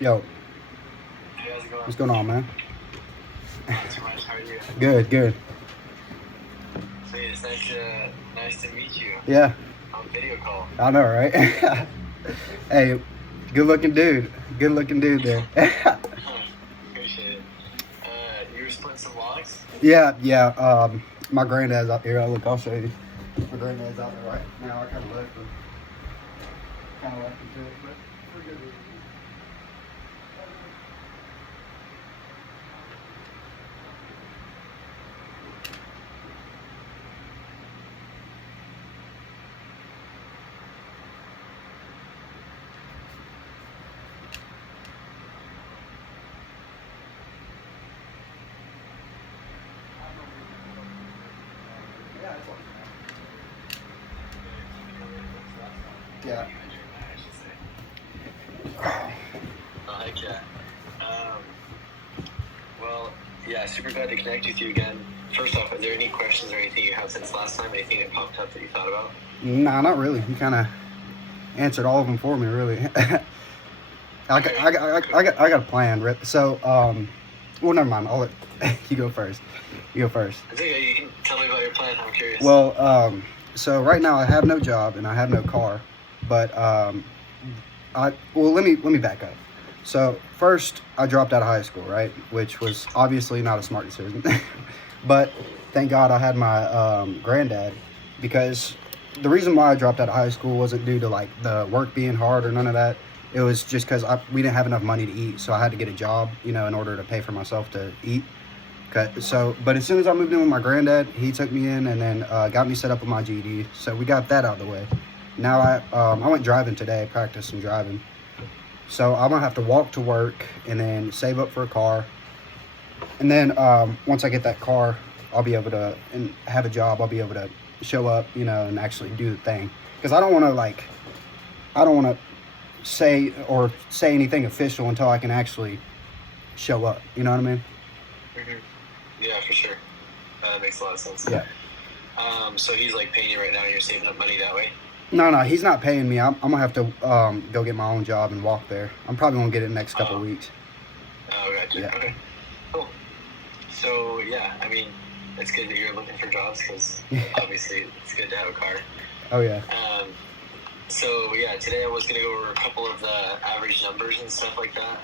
Yo, Hey, how's it going? what's going on, man? Not too much. How are you? Good, good. So yeah, it's nice to meet you Yeah, on video call. I know, right? Hey, good looking dude. Good looking dude there. Appreciate it. You were splitting some logs? Yeah, yeah. My granddad's out here. Look, I'll show you. My granddad's out there right now. I kind of left him. To it, but we're good. Yeah, it's like yeah. Oh, heck yeah. Well, yeah, super glad to connect with you again. First off, are there any questions or anything you have since last time? Anything that popped up that you thought about? Nah, not really. You kind of answered all of them for me, really. I got a plan. So, well, never mind. I'll let you go first. You go first. I think you can tell me about your plan. I'm curious. Well, so right now I have no job and I have no car, but let me back up. So first I dropped out of high school, right, which was obviously not a smart decision, but thank God I had my granddad, because the reason why I dropped out of high school wasn't due to like the work being hard or none of that. It was just because we didn't have enough money to eat, so I had to get a job, in order to pay for myself to eat. Okay, so, but as soon as I moved in with my granddad, he took me in and then got me set up with my GED. So we got that out of the way. Now I went driving today, practiced some driving. So I'm gonna have to walk to work and then save up for a car. And then once I get that car, I'll be able to and have a job. I'll be able to show up, and actually do the thing. Because I don't want to say anything official until I can actually show up. You know what I mean? Mm-hmm. Yeah, for sure. That makes a lot of sense. Yeah. So he's like paying you right now and you're saving up money that way? No, he's not paying me. I'm gonna have to go get my own job and walk there. I'm probably gonna get it in the next couple of weeks. Oh, gotcha. Yeah. Okay, cool. So, yeah, I mean, it's good that you're looking for jobs because obviously it's good to have a car. Oh, yeah. So, yeah, today I was going to go over a couple of the average numbers and stuff like that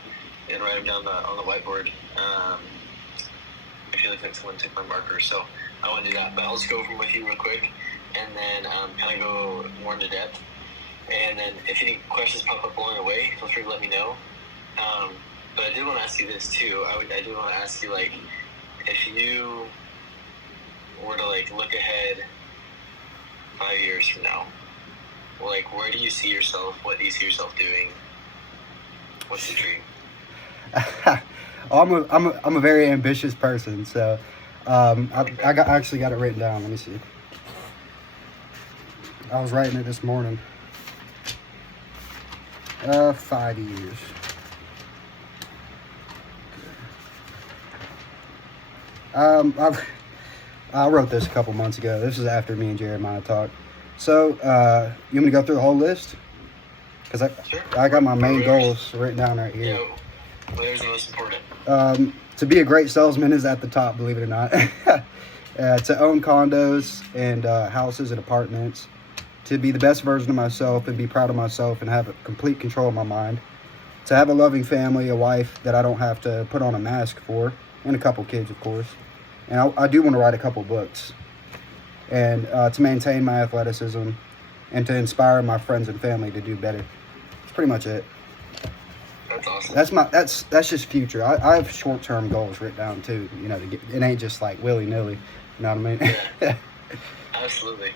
and write them down on the whiteboard. I feel like someone took my marker, so I want to do that. But I'll just go over them with you real quick and then kind of go more into depth. And then if any questions pop up along the way, feel free to let me know. But I did want to ask you this too. I did want to ask you, like, if you were to like look ahead 5 years from now, like, where do you see yourself? What do you see yourself doing? What's the dream? I'm a very ambitious person, so I actually got it written down. Let me see. I was writing it this morning. 5 years. I wrote this a couple months ago. This is after me and Jeremiah talked. So, you want me to go through the whole list? Because I got my main goals written down right here. Yeah, whatever's the most important. To be a great salesman is at the top, believe it or not. To own condos and houses and apartments. To be the best version of myself and be proud of myself and have complete control of my mind. To have a loving family, a wife that I don't have to put on a mask for, and a couple kids, of course. And I do want to write a couple books. And to maintain my athleticism and to inspire my friends and family to do better. That's pretty much it. That's awesome. That's just future. I have short-term goals written down too, to get, it ain't just like willy-nilly, you know what I mean? Yeah. Absolutely.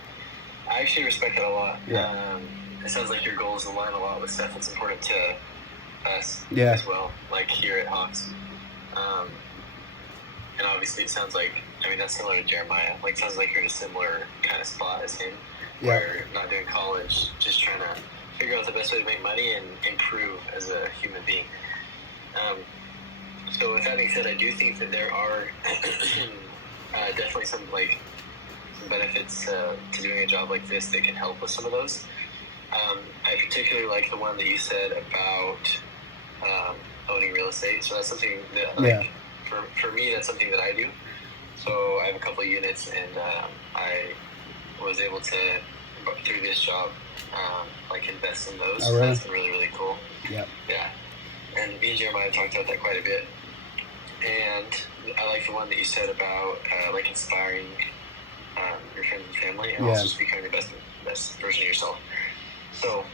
I actually respect that a lot. Yeah. It sounds like your goals align a lot with stuff that's important to us as well, like here at Hawks. And obviously it sounds like, that's similar to Jeremiah. Like, it sounds like you're in a similar kind of spot as him, where not doing college, just trying to figure out the best way to make money and improve as a human being. So with that being said, I do think that there are definitely some benefits to doing a job like this that can help with some of those. I particularly like the one that you said about owning real estate. So that's something that, like, for me, that's something that I do. So I have a couple of units, and I was able to, through this job, like invest in those. Oh, really? That's been really, really cool. Yep. Yeah. And me and Jeremiah talked about that quite a bit. And I like the one that you said about like inspiring your friends and family, and also just becoming the best version of yourself. So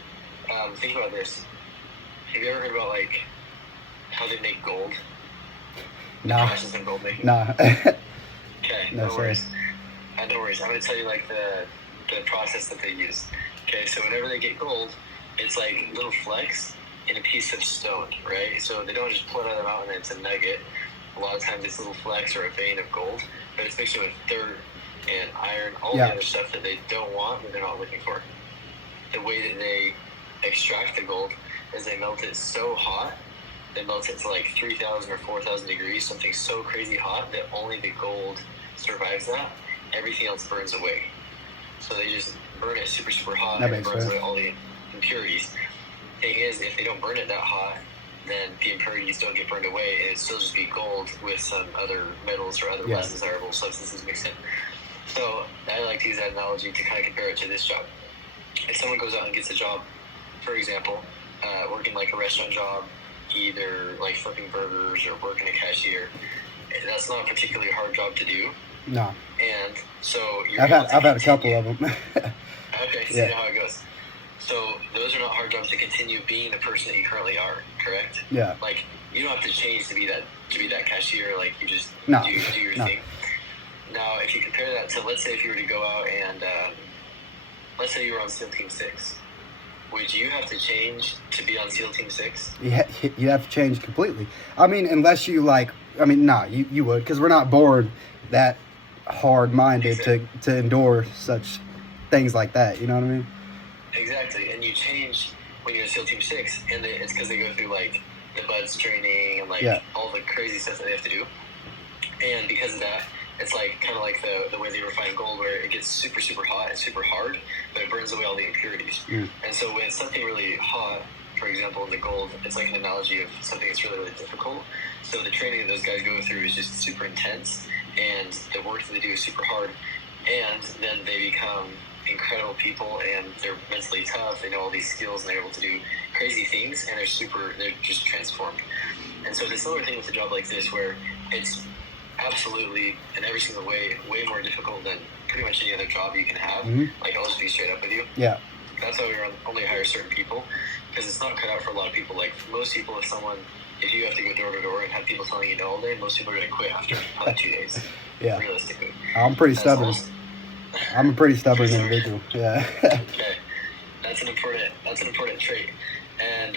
think about this. Have you ever heard about like how they make gold? Nah. The process of gold making? Nah. Okay, no worries. No worries. I'm going to tell you like the process that they use. Okay, so whenever they get gold, it's like little flecks in a piece of stone, right? So they don't just pull it out of the mountain and it's a nugget. A lot of times it's little flecks or a vein of gold, but it's mixed with dirt and iron, all the other stuff that they don't want, that they're not looking for. The way that they extract the gold is they melt it so hot. They melt it to like 3,000 or 4,000 degrees, something so crazy hot that only the gold survives that. Everything else burns away. So they just burn it super, super hot, and it burns away all the impurities. Thing is, if they don't burn it that hot, then the impurities don't get burned away, and it still just be gold with some other metals or other less desirable substances mixed in. So I like to use that analogy to kind of compare it to this job. If someone goes out and gets a job, for example, working like a restaurant job, either like flipping burgers or working a cashier, that's not a particularly hard job to do. No. And so I've had a couple of them. Okay, so you know how it goes. So those are not hard jobs to continue being the person that you currently are, correct? Yeah. Like you don't have to change to be that cashier. Like you just do your thing. Now, if you compare that to, let's say, if you were to go out and let's say you were on SEAL Team 6, would you have to change to be on SEAL Team 6? Yeah, you have to change completely. I mean, unless you you would, because we're not born that hard-minded to endure such things like that. You know what I mean? Exactly. And you change when you're in SEAL Team 6, and it's because they go through like the BUDS training and like all the crazy stuff that they have to do. And because of that, it's like kind of like the way they refine gold, where it gets super, super hot and super hard, but it burns away all the impurities. And so when it's something really hot, for example, in the gold, it's like an analogy of something that's really, really difficult. So the training that those guys go through is just super intense, and the work that they do is super hard. And then they become incredible people, and they're mentally tough. They know all these skills, and they're able to do crazy things, and they're just transformed. And so it's a similar thing with a job like this, where it's absolutely in every single way more difficult than pretty much any other job you can have. Like, I'll just be straight up with you. Yeah. That's why we only hire certain people, because it's not cut out for a lot of people. Like most people, if you have to go door to door and have people telling you no all day, most people are going to quit after probably 2 days. Yeah. Realistically. I'm pretty stubborn. I'm a pretty stubborn individual. Yeah. Okay. That's an important trait. And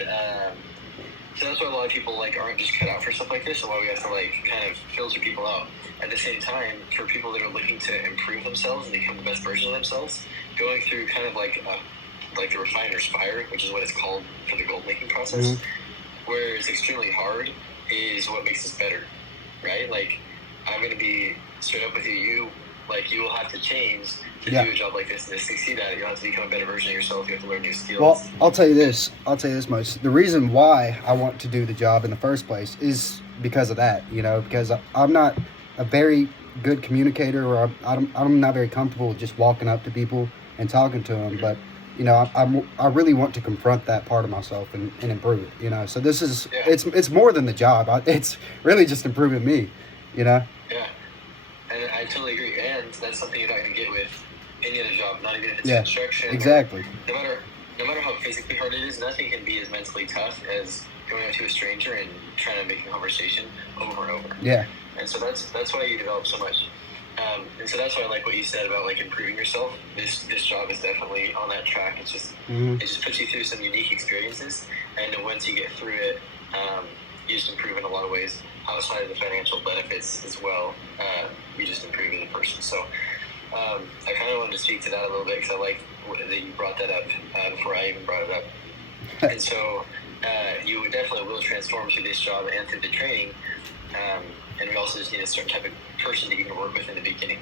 so that's why a lot of people aren't just cut out for stuff like this, and why we have to kind of filter people out. At the same time, for people that are looking to improve themselves and become the best version of themselves, going through kind of like the refiner's fire, which is what it's called for the gold making process, where it's extremely hard, is what makes us better, right? Like, I'm going to be straight up with you. You will have to change to do a job like this, and to succeed at it, you'll have to become a better version of yourself. You have to learn new skills. Well, I'll tell you this much. The reason why I want to do the job in the first place is because of that, because I'm not a very good communicator, or I'm not very comfortable with just walking up to people and talking to them, but I really want to confront that part of myself and improve it, so this is, it's more than the job. It's really just improving me, Yeah, and I totally agree, and that's something you're not going to get with any other job, not even if it's construction. Exactly. No matter how physically hard it is, nothing can be as mentally tough as going up to a stranger and trying to make a conversation over and over. Yeah. And so that's why you develop so much. And so that's why I like what you said about improving yourself. This job is definitely on that track. It's just it just puts you through some unique experiences, and then once you get through it, you just improve in a lot of ways. Outside of the financial benefits as well, you just improve as a person. So I kind of wanted to speak to that a little bit, because I like that you brought that up before I even brought it up. And so you definitely will transform through this job and through the training. And we also just need a certain type of person that you can work with in the beginning.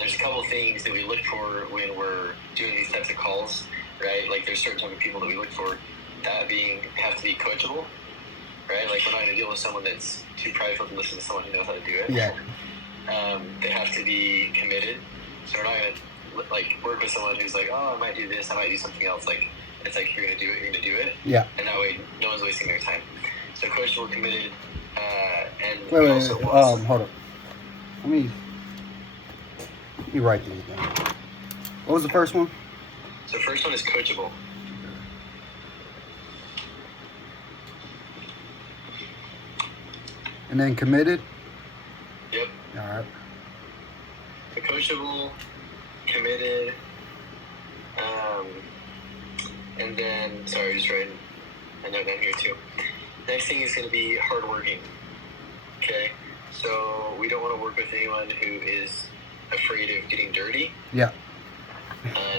There's a couple of things that we look for when we're doing these types of calls, right? Like, there's certain type of people that we look for, that being have to be coachable, right? Like, we're not going to deal with someone that's too prideful to listen to someone who knows how to do it. Yeah. They have to be committed. So we're not going to like work with someone who's like, oh, I might do this, I might do something else. Like, it's like, you're going to do it, you're going to do it. Yeah. And that way, no one's wasting their time. So coachable, committed, and Wait, also wants. hold up. Let me write these down. What was the first one? So first one is coachable. And then committed. Yep. All right. So coachable, committed, and then, sorry, just writing a note down here too. Next thing is going to be hardworking. Okay, so we don't want to work with anyone who is afraid of getting dirty. Yeah.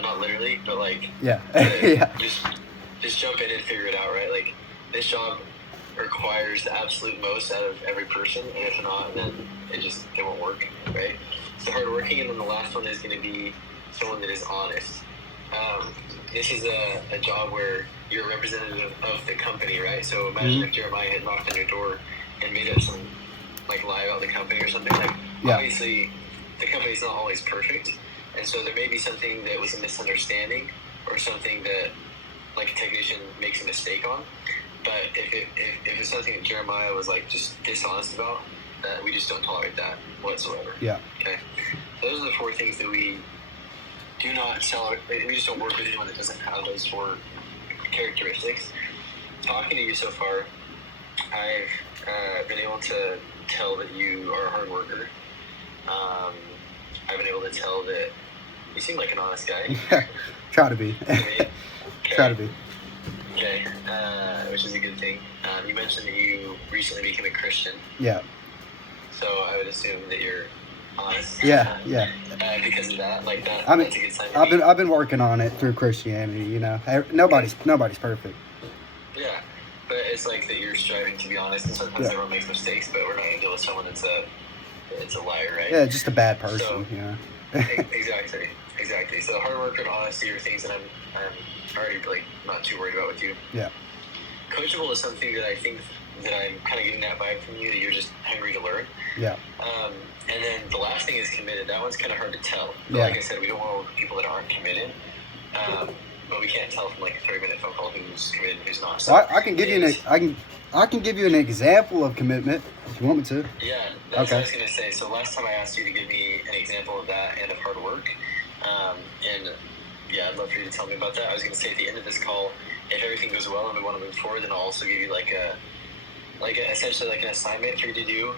Not literally, but like, Yeah. Yeah. just jump in and figure it out, right? Like, this job requires the absolute most out of every person, and if not, then it won't work, right? So hardworking, and then the last one is going to be someone that is honest. This is a job where you're a representative of the company, right? So imagine if Jeremiah had knocked on your door and made up some like lie about the company or something. Like, obviously, the company's not always perfect, and so there may be something that was a misunderstanding or something that like a technician makes a mistake on. But if it's something that Jeremiah was like just dishonest about, that we just don't tolerate that whatsoever. Yeah. Okay. Those are the 4 things that we do not sell. We just don't work with anyone that doesn't have those 4 characteristics. Talking to you so far, I've been able to tell that you are a hard worker. I've been able to tell that you seem like an honest guy. Try to be. Okay. Try to be. Okay, which is a good thing. You mentioned that you recently became a Christian. Yeah. So I would assume that you're honest. Yeah. Because of that, like that. I mean, that's a good sign. I've been working on it through Christianity. You know, nobody's perfect. Yeah, but it's like that you're striving to be honest, and sometimes everyone makes mistakes, but we're not gonna deal with someone that's a liar, right? Yeah, just a bad person. So, you know. Exactly. So hard work and honesty are things that I'm already like not too worried about with you. Yeah. Coachable is something that I think that I'm kind of getting that vibe from you, that you're just hungry to learn. Yeah. And then the last thing is committed. That one's kind of hard to tell. But like I said, we don't want people that aren't committed. But we can't tell from like a 30-minute phone call who's committed and who's not. So I can give you I can give you an example of commitment if you want me to. Yeah, that's what I was gonna say. So last time I asked you to give me an example of that and of hard work, and yeah, I'd love for you to tell me about that. I was gonna say at the end of this call, if everything goes well and we want to move forward, then I'll also give you essentially like an assignment for you to do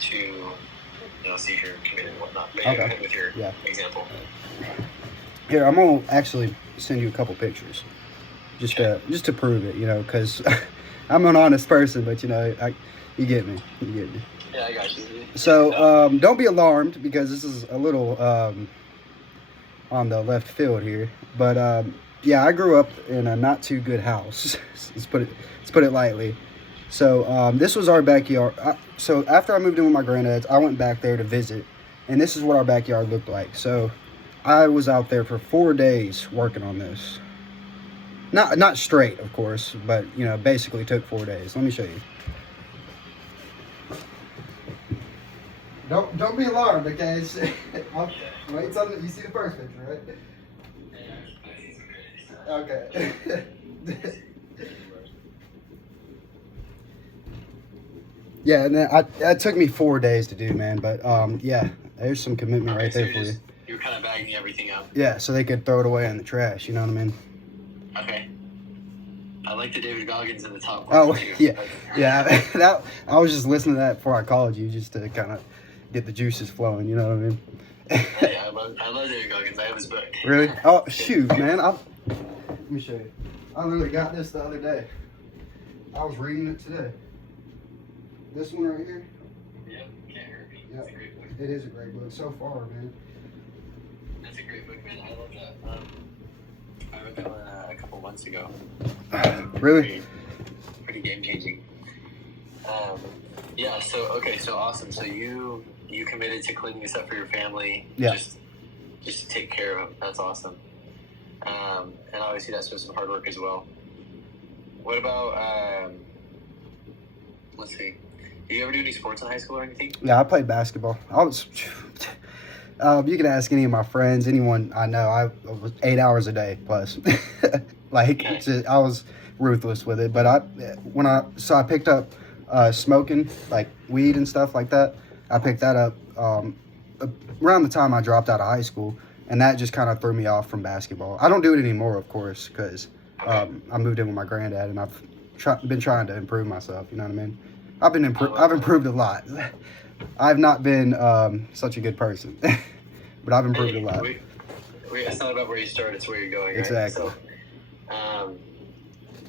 to see if you're committed and whatnot. But yeah, go ahead with your example. Here, I'm gonna actually send you a couple pictures, just to prove it, you know, because I'm an honest person, but you know, you get me. Yeah, I got you. So don't be alarmed because this is a little on the left field here, but yeah, I grew up in a not too good house. let's put it lightly. So this was our backyard. So after I moved in with my granddads, I went back there to visit, and this is what our backyard looked like. So I was out there for 4 days working on this. Not straight, of course, but you know, basically took 4 days. Let me show you. Don't be alarmed, okay? Wait till you see the first picture, right? Okay. Yeah, and then that took me 4 days to do, man. But yeah, there's some commitment right there for you. You're kind of bagging everything up. Yeah, so they could throw it away in the trash. You know what I mean? Okay. I like the David Goggins in the top. Oh yeah. I was just listening to that before I called you, just to kind of get the juices flowing. You know what I mean? Yeah, I love David Goggins. I have his book. Really? Oh shoot, man! Let me show you. I literally got this the other day. I was reading it today. This one right here. Yep, Can't Hurt Me. Yep. It's a great book. It is a great book so far, man. That's a great book, man. I love that. I read that one a couple months ago. Really? Pretty game changing. Yeah. So So awesome. So you committed to cleaning this up for your family. Yeah. Just to take care of them. That's awesome. And obviously that's just some hard work as well. What about Let's see. Did you ever do any sports in high school or anything? Yeah, I played basketball. I was. You can ask any of my friends, anyone I know. I was 8 hours a day plus. Like Okay. I was ruthless with it. But I picked up smoking, like weed and stuff like that. I picked that up around the time I dropped out of high school, and that just kind of threw me off from basketball. I don't do it anymore, of course, because I moved in with my granddad, and I've been trying to improve myself. You know what I mean? I've improved a lot. I've not been such a good person, but I've improved a lot. It's not about where you start; it's where you're going. Right? Exactly. So,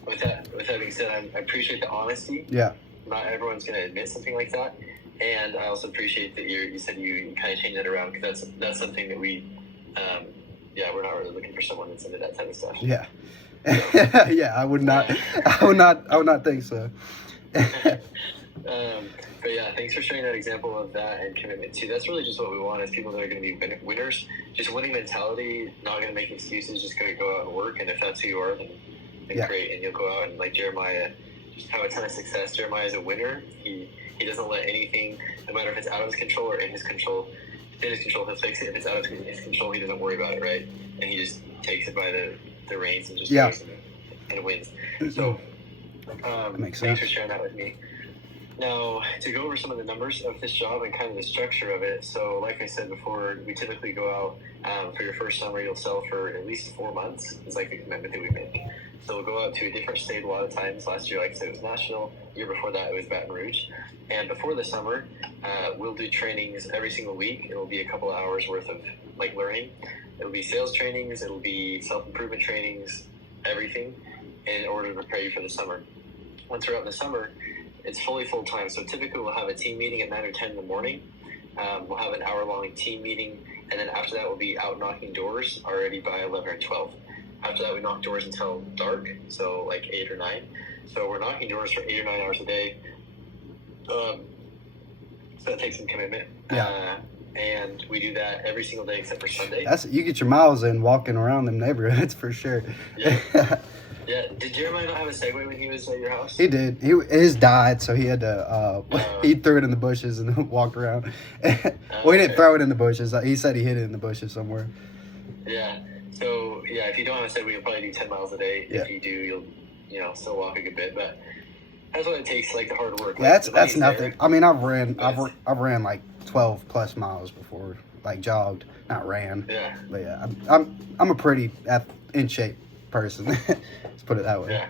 with that being said, I appreciate the honesty. Yeah. Not everyone's going to admit something like that, and I also appreciate that you said you kind of changed that around, because that's something that we're not really looking for someone that's into that type of stuff. Yeah. So, yeah, I would not. I would not think so. But yeah, thanks for sharing that example of that and commitment too. That's really just what we want, is people that are going to be winners. Just winning mentality, not going to make excuses, just going to go out and work. And if that's who you are, then great. And you'll go out and, like Jeremiah, just have a ton of success. Jeremiah is a winner. He doesn't let anything, no matter if it's out of his control or in his control. If it's in his control, he'll fix it. If it's out of his control, he doesn't worry about it, right? And he just takes it by the reins and just goes and wins. So that makes thanks sense. for sharing that with me. Now, to go over some of the numbers of this job and kind of the structure of it. So, like I said before, we typically go out for your first summer. You'll sell for at least 4 months. It's like the commitment that we make. So we'll go out to a different state a lot of times. Last year, like I said, it was National. The year before that, it was Baton Rouge. And before the summer, we'll do trainings every single week. It will be a couple of hours worth of like learning. It'll be sales trainings. It'll be self-improvement trainings, everything, in order to prepare you for the summer. Once we're out in the summer, it's fully full-time. So typically we'll have a team meeting at 9 or 10 in the morning. We'll have an hour-long team meeting. And then after that, we'll be out knocking doors already by 11 or 12. After that, we knock doors until dark, so like 8 or 9. So we're knocking doors for 8 or 9 hours a day. So that takes some commitment. Yeah. And we do that every single day except for Sunday. You get your miles in walking around them neighborhoods for sure. Yeah. Yeah. Did Jeremiah not have a Segway when he was at your house? He did. His died, so he had to. He threw it in the bushes and then walked around. Well, he didn't throw it in the bushes. He said he hid it in the bushes somewhere. Yeah. So yeah, if you don't have a Segway, you'll probably do 10 miles a day. Yeah. If you do, you'll still walk a good bit, but that's what it takes, like the hard work. Yeah, Like, that's nothing. There. I mean, I've ran like 12 plus miles before, like jogged, not ran. Yeah. But yeah, I'm a pretty in shape person. Let's put it that way. Yeah.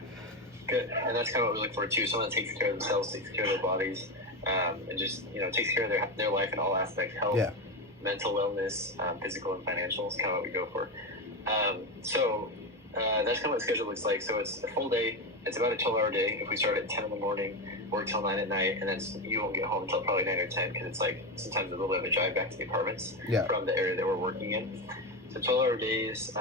Good. And that's kind of what we look for too. Someone that takes care of themselves, takes care of their bodies, and just takes care of their life in all aspects: health, mental wellness, physical and financial. Is kind of what we go for. So that's kind of what the schedule looks like. So it's a full day. It's about a 12-hour day. If we start at 10 in the morning, work till 9 at night, and then you won't get home until probably 9 or 10, because it's like sometimes a little bit of a drive back to the apartments from the area that we're working in. So 12-hour days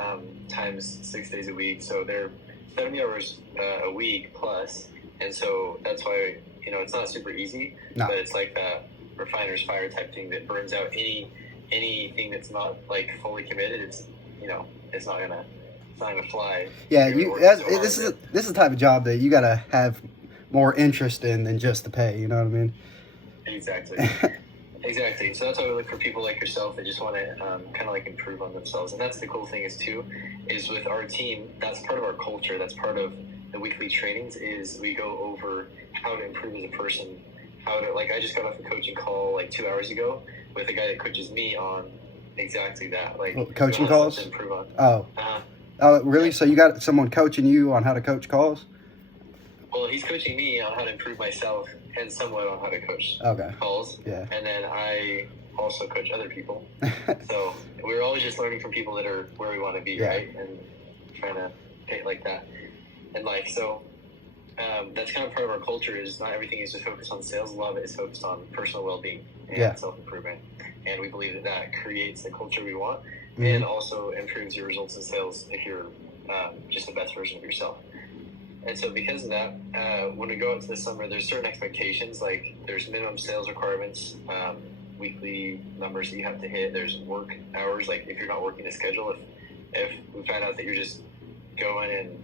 times 6 days a week. So they're 70 hours a week plus. And so that's why, it's not super easy, but it's like that refiner's fire type thing that burns out anything that's not like fully committed. It's, it's not gonna fly. Yeah, this is the type of job that you gotta have more interest in than just the pay. You know what I mean? Exactly. Exactly. So that's why we look for people like yourself that just want to kind of like improve on themselves. And that's the cool thing is with our team, that's part of our culture. That's part of the weekly trainings is we go over how to improve as a person, I just got off a coaching call like 2 hours ago with a guy that coaches me on exactly that. Like coaching calls? To improve on. Oh. Oh, really? So you got someone coaching you on how to coach calls? Well, he's coaching me on how to improve myself and somewhat on how to coach calls. Yeah. And then I also coach other people. So we're always just learning from people that are where we want to be, right? And trying to get like that. And that's kind of part of our culture is not everything is just focused on sales. A lot of it is focused on personal well-being and self-improvement. And we believe that creates the culture we want and also improves your results in sales if you're just the best version of yourself. And so because of that, when we go into the summer, there's certain expectations, like there's minimum sales requirements, weekly numbers that you have to hit. There's work hours, like if you're not working the schedule, if we find out that you're just going and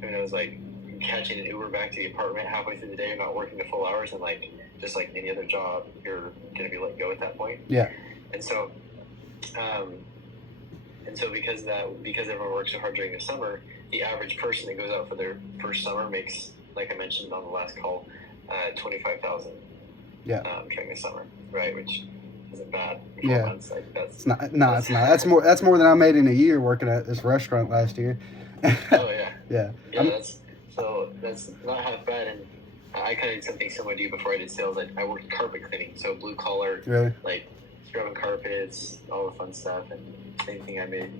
who knows, like catching an Uber back to the apartment halfway through the day, not working the full hours, and like just like any other job, you're gonna be let go at that point. Yeah. And so, because of that, because everyone works so hard during the summer, the average person that goes out for their first summer makes, like I mentioned on the last call, $25,000. Yeah. During the summer, right? Which isn't bad. For 4 Yeah. months, like that's It's not. No, it's not. That's more than I made in a year working at this restaurant last year. Oh yeah. Yeah. Yeah, that's not half bad. And I kind of did something similar to you before I did sales. I worked carpet cleaning, so blue collar, Really? like scrubbing carpets, all the fun stuff, and same thing I made.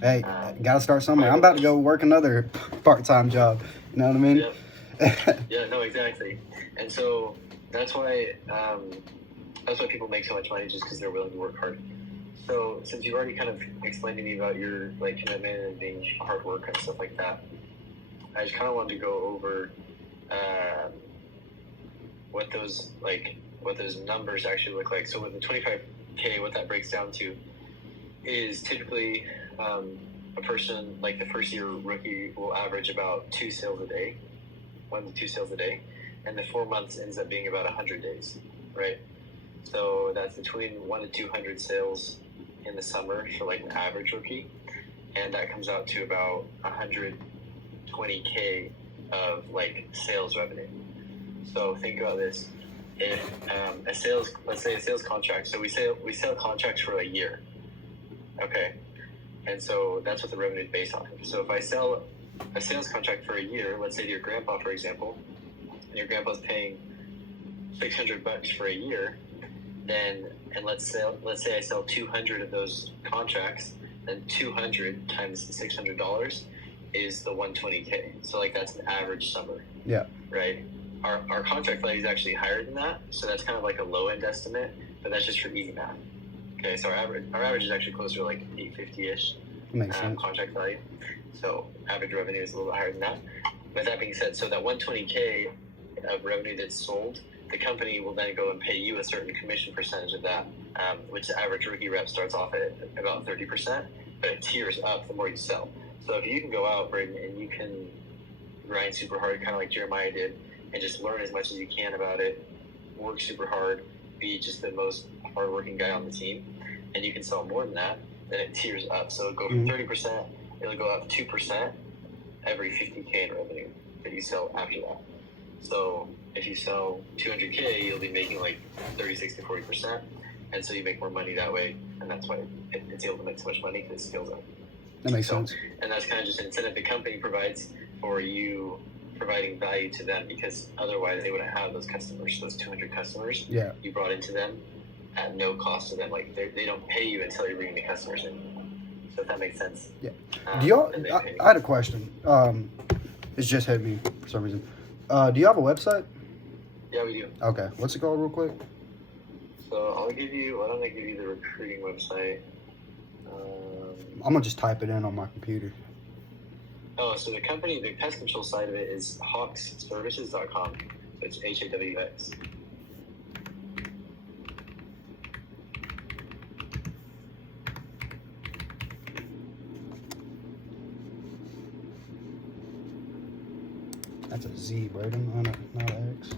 Hey, gotta start somewhere. I'm about to go work another part-time job. You know what I mean? Yep. Yeah, no, exactly. And so that's why people make so much money, just because they're willing to work hard. So since you've already kind of explained to me about your like commitment and being hard work and stuff like that, I just kind of wanted to go over what those numbers actually look like. So with the 25K, what that breaks down to is typically a person like the first year rookie will average about 2 sales a day, 1 to 2 sales a day, and the 4 months ends up being about 100 days, right? So that's between 1 to 200 sales in the summer for like an average rookie, and that comes out to about 120K of like sales revenue. So think about this: if let's say a sales contract. So we sell contracts for a year, okay, and so that's what the revenue is based on. So if I sell a sales contract for a year, let's say to your grandpa, for example, and your grandpa's paying $600 for a year, then let's say I sell 200 of those contracts, then 200 times the $600 is the 120K. So like that's an average summer. Yeah. Right. Our contract value is actually higher than that, so that's kind of like a low end estimate, but that's just for easy math. Okay, so our average is actually closer to like 850-ish Makes sense. contract value. So average revenue is a little bit higher than that. But that being said, so that 120K of revenue that's sold, the company will then go and pay you a certain commission percentage of that, which the average rookie rep starts off at about 30%, but it tiers up the more you sell. So if you can go out, Braden, and you can grind super hard, kind of like Jeremiah did, and just learn as much as you can about it, work super hard, be just the most hardworking guy on the team, and you can sell more than that, then it tiers up. So it'll go from 30%, it'll go up 2% every 50K in revenue that you sell after that. So if you sell 200K, you'll be making like 36 to 40%, and so you make more money that way, and that's why it's able to make so much money, because it scales up. That makes sense. And that's kind of just an incentive the company provides for you providing value to them, because otherwise they wouldn't have those customers, those 200 customers you brought into them at no cost to them. Like they don't pay you until you're bringing the customers in. So if that makes sense. Yeah. Do y'all? I had a question. It's just hit me for some reason. Do you have a website? Yeah, we do. Okay. What's it called, real quick? So why don't I give you the recruiting website? I'm gonna just type it in on my computer. So the company, the pest control side of it is hawksservices.com. So it's HAWX. That's a Z, Braden, not an X.